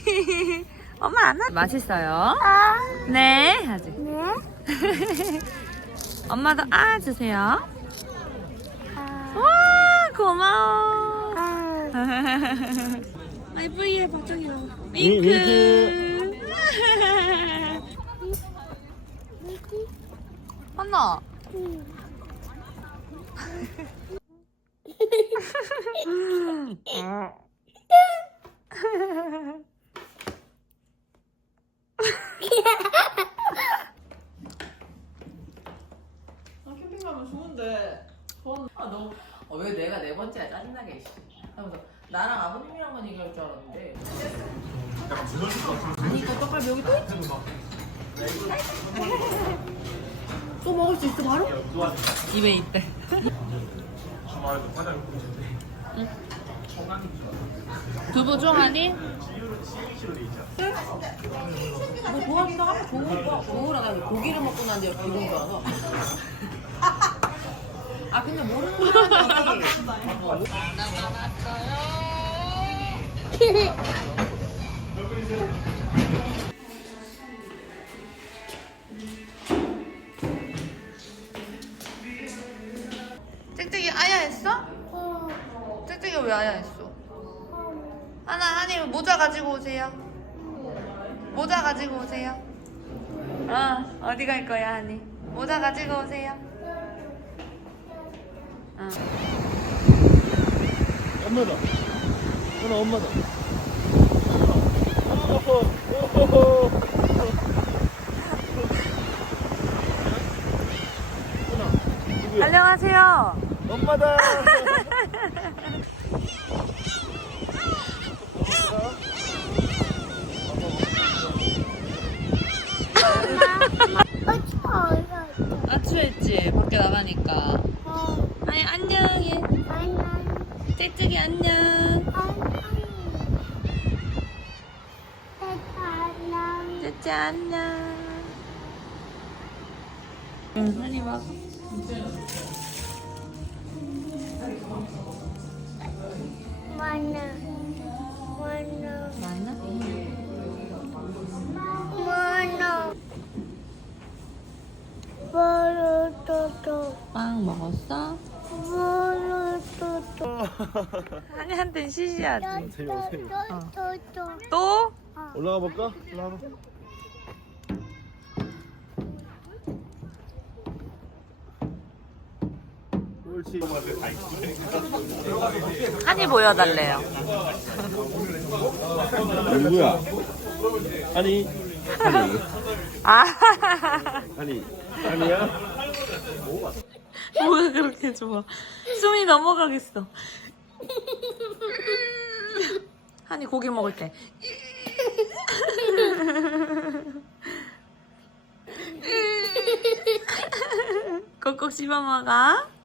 엄마 안 하. 맛있어요. 아, 네. 하지. 네. 엄마도 아 주세요. 아, 와 고마워. 아. 아이 V에 박정이 나와. 윙크. 윙크. 한나. 음. 아, 캠핑 가면 좋은데. 전, 아, 너무. 어, 왜 내가 네 번째야 짜증나게. 씨. 하면서 나랑 아버님이랑만 얘기할 줄 알았는데. 아니, 이거 떡갈비 여기 또 있지? 또 먹을 수 있어, 바로? 입에 있대. 두부 좋아하니? 뭐 도와준다 하면 좋은 거. 좋으라. 나 고기를 먹고 난 뒤에 기분 좋아서. 아, 근데 모르는 사람이. 뭐, 짹짹이 아야 했어? 어, 짹짹이 왜 아야 했어? 어, 하나 하니 모자 가지고 오세요. 모자 가지고 오세요. 어 어디 갈 거야 하니? 모자 가지고 오세요. 어. 엄마다. 하나 엄마다. 오호호. 안녕하세요. 엄마다. 어, 추워. 아추했지 밖에 나가니까. 어, 아니 안녕해. 짹짹이 안녕. 안녕. 짹짹 안녕. 응 하니 막. 만나. 만나. 만나. 버릇도도. 빵 먹었어? 한이한테 시시하지. 오세요, 오세요. 또또또. 또? 올라가 볼까? 올라가. 한이 보여달래요. 누구야? 아니. 아니. 아. 아니. 아니야? 뭐가 그렇게 좋아? 숨이 넘어가겠어. 한이 고기 먹을 때. 꼭꼭 씹어 먹어.